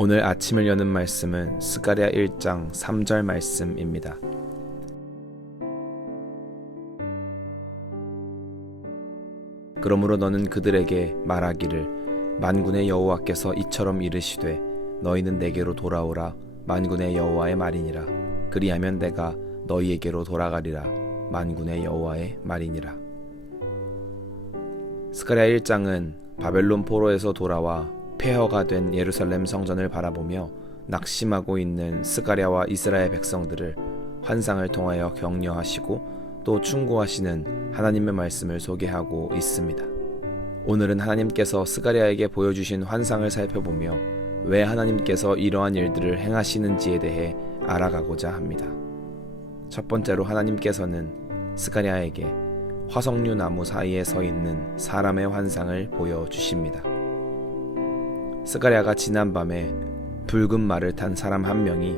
오늘 아침을 여는 말씀은 스가랴 1장 3절 말씀입니다. 그러므로 너는 그들에게 말하기를 만군의 여호와께서 이처럼 이르시되 너희는 내게로 돌아오라 만군의 여호와의 말이니라. 그리하면 내가 너희에게로 돌아가리라 만군의 여호와의 말이니라. 스가랴 1장은 바벨론 포로에서 돌아와 폐허가 된 예루살렘 성전을 바라보며 낙심하고 있는 스가랴와 이스라엘 백성들을 환상을 통하여 격려하시고 또 충고하시는 하나님의 말씀을 소개하고 있습니다. 오늘은 하나님께서 스가랴에게 보여주신 환상을 살펴보며 왜 하나님께서 이러한 일들을 행하시는지에 대해 알아가고자 합니다. 첫 번째로 하나님께서는 스가랴에게 화석류 나무 사이에 서 있는 사람의 환상을 보여주십니다. 스가랴가 지난밤에 붉은 말을 탄 사람 한 명이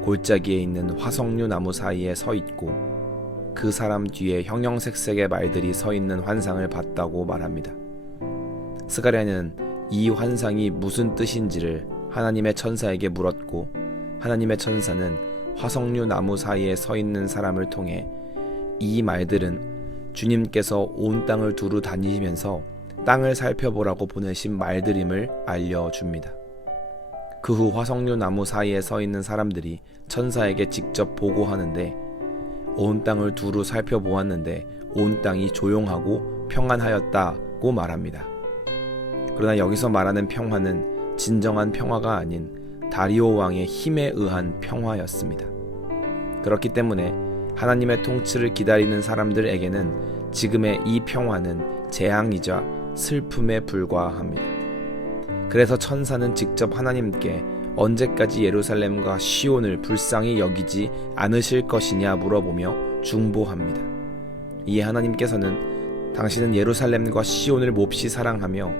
골짜기에 있는 화석류 나무 사이에 서 있고 그 사람 뒤에 형형색색의 말들이 서 있는 환상을 봤다고 말합니다. 스가랴는 이 환상이 무슨 뜻인지를 하나님의 천사에게 물었고 하나님의 천사는 화석류 나무 사이에 서 있는 사람을 통해 이 말들은 주님께서 온 땅을 두루 다니시면서 땅을 살펴보라고 보내신 말들임을 알려줍니다. 그 후 화석류 나무 사이에 서 있는 사람들이 천사에게 직접 보고하는데 온 땅을 두루 살펴보았는데 온 땅이 조용하고 평안하였다고 말합니다. 그러나 여기서 말하는 평화는 진정한 평화가 아닌 다리오 왕의 힘에 의한 평화였습니다. 그렇기 때문에 하나님의 통치를 기다리는 사람들에게는 지금의 이 평화는 재앙이자 슬픔에 불과합니다. 그래서 천사는 직접 하나님께 언제까지 예루살렘과 시온을 불쌍히 여기지 않으실 것이냐 물어보며 중보합니다. 이에 하나님께서는 당신은 예루살렘과 시온을 몹시 사랑하며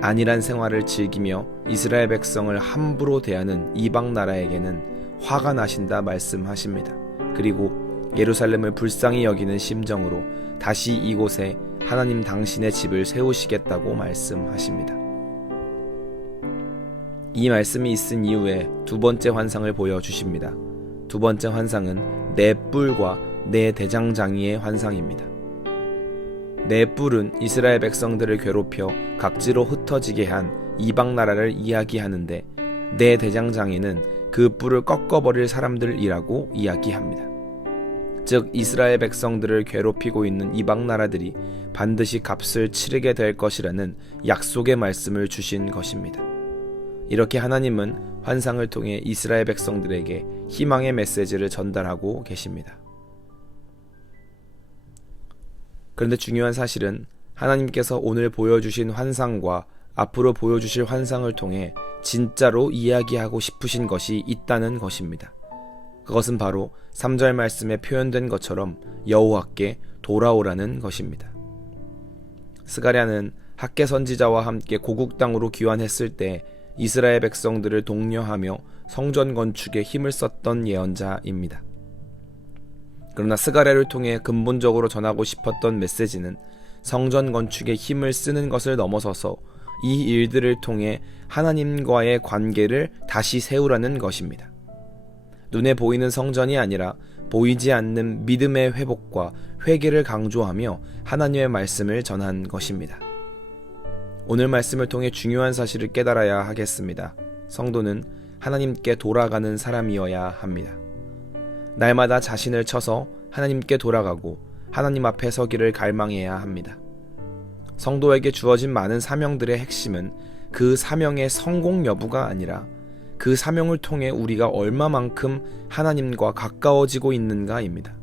안일한 생활을 즐기며 이스라엘 백성을 함부로 대하는 이방 나라에게는 화가 나신다 말씀하십니다. 그리고 예루살렘을 불쌍히 여기는 심정으로 다시 이곳에 하나님 당신의 집을 세우시겠다고 말씀하십니다. 이 말씀이 있은 이후에 두 번째 환상을 보여주십니다. 두 번째 환상은 네 뿔과 네 대장장이의 환상입니다. 네 뿔은 이스라엘 백성들을 괴롭혀 각지로 흩어지게 한 이방 나라를 이야기하는데 네 대장장이는 그 뿔을 꺾어버릴 사람들이라고 이야기합니다. 즉 이스라엘 백성들을 괴롭히고 있는 이방 나라들이 반드시 값을 치르게 될 것이라는 약속의 말씀을 주신 것입니다. 이렇게 하나님은 환상을 통해 이스라엘 백성들에게 희망의 메시지를 전달하고 계십니다. 그런데 중요한 사실은 하나님께서 오늘 보여주신 환상과 앞으로 보여주실 환상을 통해 진짜로 이야기하고 싶으신 것이 있다는 것입니다. 그것은 바로 3절 말씀에 표현된 것처럼 여호와께 돌아오라는 것입니다. 스가랴는 학개 선지자와 함께 고국 땅으로 귀환했을 때 이스라엘 백성들을 독려하며 성전 건축에 힘을 썼던 예언자입니다. 그러나 스가랴를 통해 근본적으로 전하고 싶었던 메시지는 성전 건축에 힘을 쓰는 것을 넘어서서 이 일들을 통해 하나님과의 관계를 다시 세우라는 것입니다. 눈에 보이는 성전이 아니라 보이지 않는 믿음의 회복과 회개를 강조하며 하나님의 말씀을 전한 것입니다. 오늘 말씀을 통해 중요한 사실을 깨달아야 하겠습니다. 성도는 하나님께 돌아가는 사람이어야 합니다. 날마다 자신을 쳐서 하나님께 돌아가고 하나님 앞에 서기를 갈망해야 합니다. 성도에게 주어진 많은 사명들의 핵심은 그 사명의 성공 여부가 아니라 그 사명을 통해 우리가 얼마만큼 하나님과 가까워지고 있는가입니다.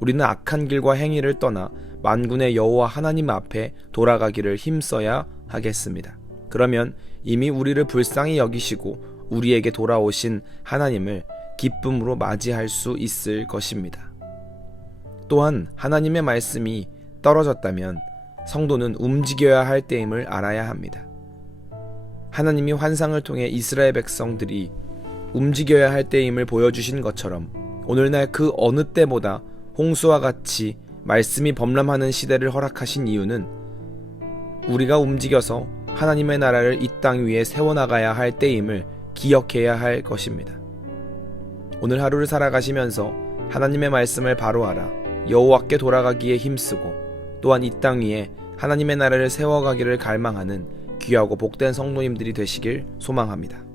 우리는 악한 길과 행위를 떠나 만군의 여호와 하나님 앞에 돌아가기를 힘써야 하겠습니다. 그러면 이미 우리를 불쌍히 여기시고 우리에게 돌아오신 하나님을 기쁨으로 맞이할 수 있을 것입니다. 또한 하나님의 말씀이 떨어졌다면 성도는 움직여야 할 때임을 알아야 합니다. 하나님이 환상을 통해 이스라엘 백성들이 움직여야 할 때임을 보여주신 것처럼 오늘날 그 어느 때보다 홍수와 같이 말씀이 범람하는 시대를 허락하신 이유는 우리가 움직여서 하나님의 나라를 이 땅 위에 세워나가야 할 때임을 기억해야 할 것입니다. 오늘 하루를 살아가시면서 하나님의 말씀을 바로 알아 여호와께 돌아가기에 힘쓰고 또한 이 땅 위에 하나님의 나라를 세워가기를 갈망하는 귀하고 복된 성도님들이 되시길 소망합니다.